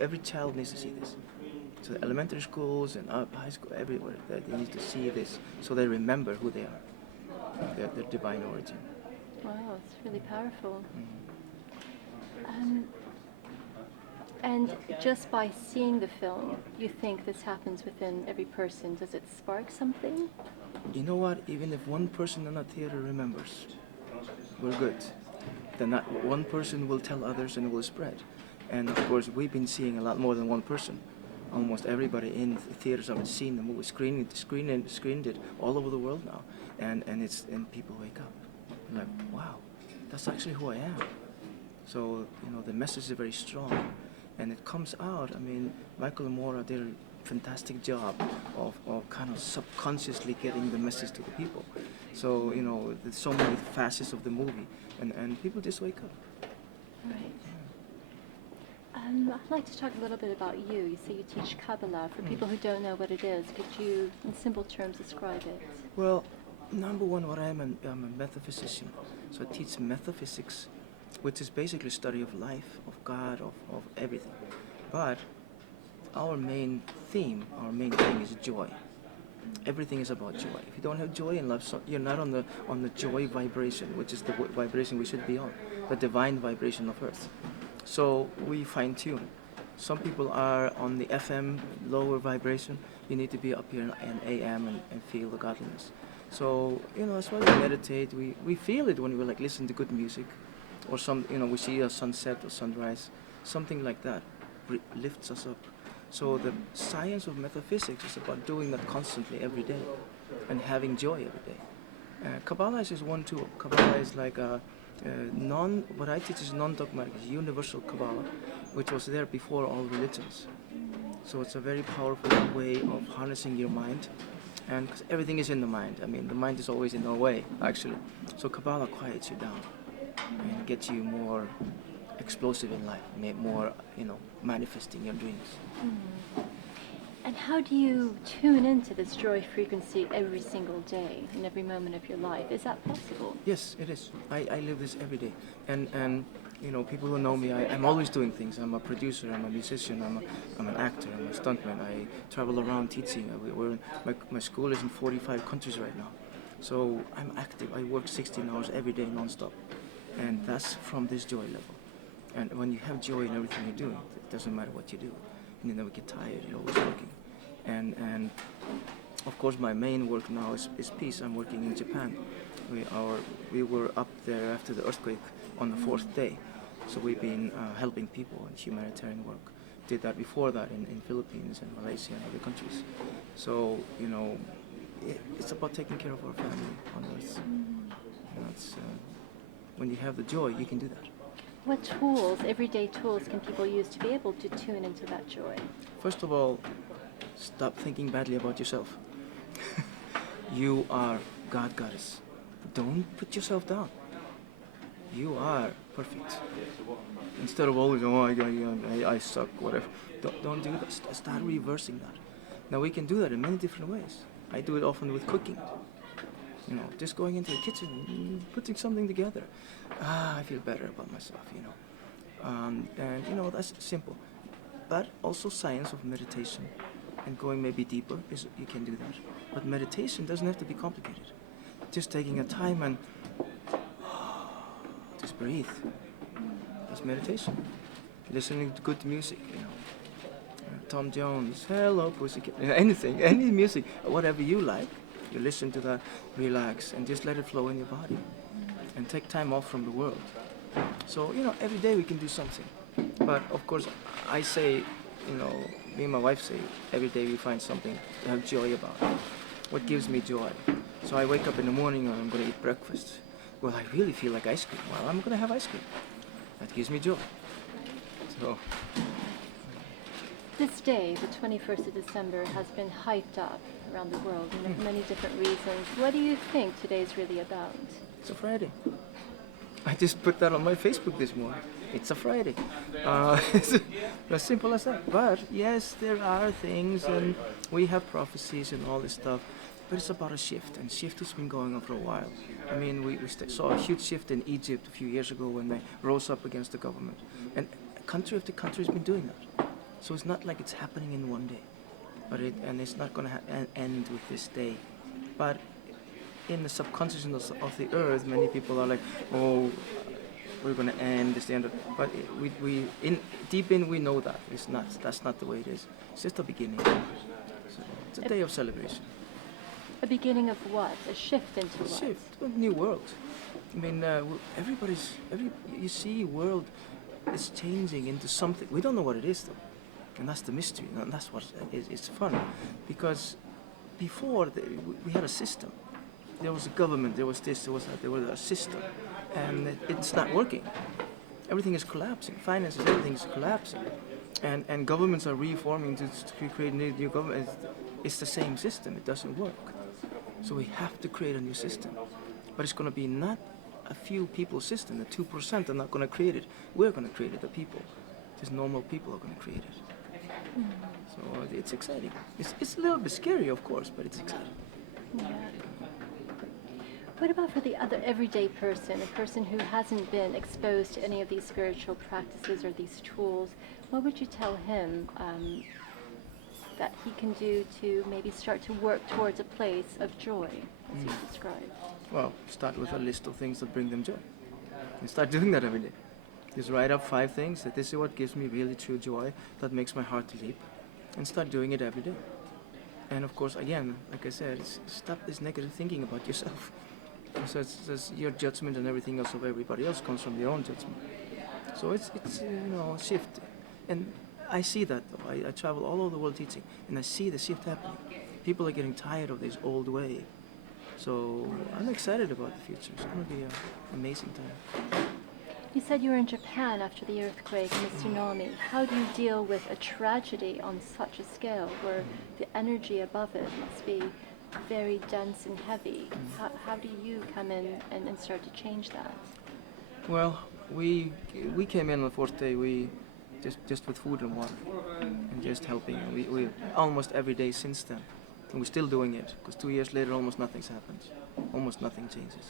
every child needs to see this. So the elementary schools and high school, everywhere, they need to see this so they remember who they are, their divine origin. Wow, it's really powerful. Mm-hmm. And just by seeing the film, you think this happens within every person. Does it spark something? You know what? Even if one person in a theater remembers, we're good. Then that one person will tell others and it will spread. And of course, we've been seeing a lot more than one person. Almost everybody in the theaters have seen the movie, screened it all over the world now, and people wake up, like, wow, that's actually who I am. So the message is very strong, and it comes out. I mean, Michael and Maura did a fantastic job of kind of subconsciously getting the message to the people. So there's so many facets of the movie, and people just wake up. Right. I'd like to talk a little bit about you. You say you teach Kabbalah. For people who don't know what it is, could you, in simple terms, describe it? Well, number one, I'm a metaphysician. So I teach metaphysics, which is basically study of life, of God, of everything. But our main thing is joy. Everything is about joy. If you don't have joy in life, so you're not on the joy vibration, which is the vibration we should be on, the divine vibration of Earth. So we fine tune. Some people are on the FM lower vibration. You need to be up here in AM and feel the godliness. So that's why we meditate. We feel it when we listen to good music, or we see a sunset or sunrise, something like that lifts us up. So the science of metaphysics is about doing that constantly every day, and having joy every day. Kabbalah is just one tool. Kabbalah is like what I teach is non-dogmatic, it's universal Kabbalah, which was there before all religions. So it's a very powerful way of harnessing your mind, and 'cause everything is in the mind. I mean, the mind is always in our way, actually. So Kabbalah quiets you down and gets you more explosive in life, more, manifesting your dreams. And how do you tune into this joy frequency every single day, in every moment of your life? Is that possible? Yes, it is. I live this every day. And people who know me, I'm always doing things. I'm a producer, I'm a musician, I'm an actor, I'm a stuntman. I travel around teaching. My school is in 45 countries right now. So I'm active. I work 16 hours every day non-stop. And that's from this joy level. And when you have joy in everything you do, it doesn't matter what you do. You never get tired, you're always working. And of course my main work now is peace. I'm working in Japan. We were up there after the earthquake on the 4th day. So we've been helping people in humanitarian work. Did that before that in Philippines and Malaysia and other countries. So, it's about taking care of our family on earth. And that's, when you have the joy, you can do that. What tools, everyday tools, can people use to be able to tune into that joy? First of all, stop thinking badly about yourself. You are God goddess. Don't put yourself down. You are perfect. Instead of always, I suck, whatever. Don't do that. Start reversing that. Now we can do that in many different ways. I do it often with cooking. Just going into the kitchen, putting something together. I feel better about myself, And that's simple. But also science of meditation and going maybe deeper, you can do that. But meditation doesn't have to be complicated. Just taking a time and just breathe. That's meditation. Listening to good music, Tom Jones, Hello Pussycat, anything, any music, whatever you like. You listen to that, relax, and just let it flow in your body. And take time off from the world. So, every day we can do something. But of course, I say, me and my wife say, every day we find something to have joy about. What gives me joy? So I wake up in the morning and I'm going to eat breakfast. Well, I really feel like ice cream. Well, I'm going to have ice cream. That gives me joy. So. This day, the 21st of December, has been hyped up around the world for many different reasons. What do you think today's really about? It's a Friday. I just put that on my Facebook this morning. It's a Friday. It's as simple as that. But yes, there are things, and we have prophecies and all this stuff. But it's about a shift, and shift has been going on for a while. I mean, we saw a huge shift in Egypt a few years ago when they rose up against the government. And country after country has been doing that. So it's not like it's happening in one day, and it's not going to end with this day. But in the subconsciousness of the earth, many people are like, oh, we're going to end this, the end. But deep in, we know that it's not. That's not the way it is. It's just a beginning. So it's a day of celebration. A beginning of what? A shift into what? Shift, a new world. I mean, you see, world is changing into something. We don't know what it is though, and that's the mystery. And that's what is fun, because before we had a system. There was a government. There was this. There was that. There was a system, and it's not working. Everything is collapsing. Finances, everything is collapsing, and governments are reforming to create new government. It's the same system. It doesn't work. So we have to create a new system, but it's going to be not a few people's system. The 2% are not going to create it. We're going to create it. The people, just normal people, are going to create it. So it's exciting. It's a little bit scary, of course, but it's exciting. Yeah. What about for the other everyday person, a person who hasn't been exposed to any of these spiritual practices or these tools? What would you tell him that he can do to maybe start to work towards a place of joy, as you described? Well, start with a list of things that bring them joy. And start doing that every day. Just write up 5 things that this is what gives me really true joy, that makes my heart leap. And start doing it every day. And of course, again, like I said, stop this negative thinking about yourself. So it's your judgment and everything else of everybody else comes from your own judgment. So it's a shift. And I see that though. I travel all over the world teaching, and I see the shift happening. People are getting tired of this old way. So I'm excited about the future. It's going to be an amazing time. You said you were in Japan after the earthquake and the tsunami. How do you deal with a tragedy on such a scale where the energy above it must be very dense and heavy? How do you come in and start to change that? Well, we came in on the 4th day. We just with food and water and just helping. And we almost every day since then, and we're still doing it because 2 years later, almost nothing's happened. Almost nothing changes.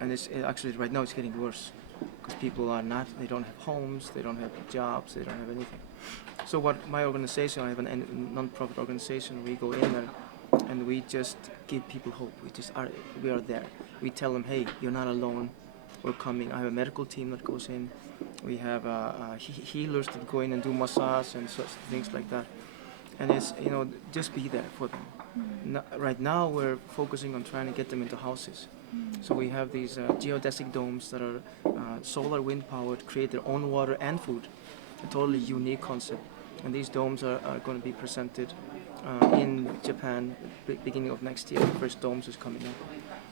And actually right now it's getting worse because people they don't have homes, they don't have jobs, they don't have anything. So what my organization, I have a non-profit organization, we go in there and we just give people hope. We are there. We tell them, hey, you're not alone, we're coming. I have a medical team that goes in. We have healers that go in and do massage and such things like that. And it's, just be there for them. Right now we're focusing on trying to get them into houses. So we have these geodesic domes that are solar wind powered, create their own water and food. A totally unique concept. And these domes are going to be presented in Japan beginning of next year. The first domes is coming up.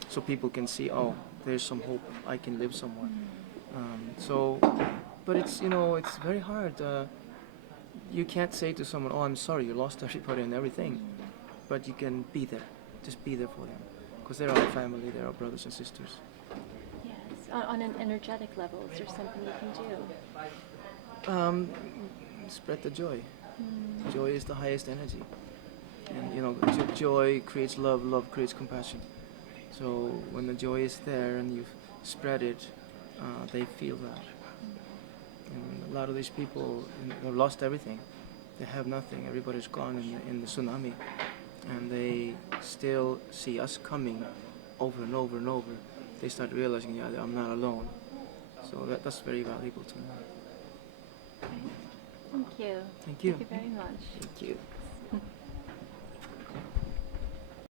So people can see, oh, there's some hope. I can live somewhere. But it's very hard. You can't say to someone, oh, I'm sorry, you lost everybody and everything. But you can be there. Just be there for them. Because they're our family, they're our brothers and sisters. Yes. On an energetic level, is there something you can do? Spread the joy. Joy is the highest energy. And joy creates love, love creates compassion. So when the joy is there and you spread it, they feel that. And a lot of these people have lost everything. They have nothing. Everybody's gone in the tsunami. And they still see us coming over and over and over. They start realizing, yeah, I'm not alone. So that's very valuable to me. Thank you. Thank you. Thank you very much. Thank you.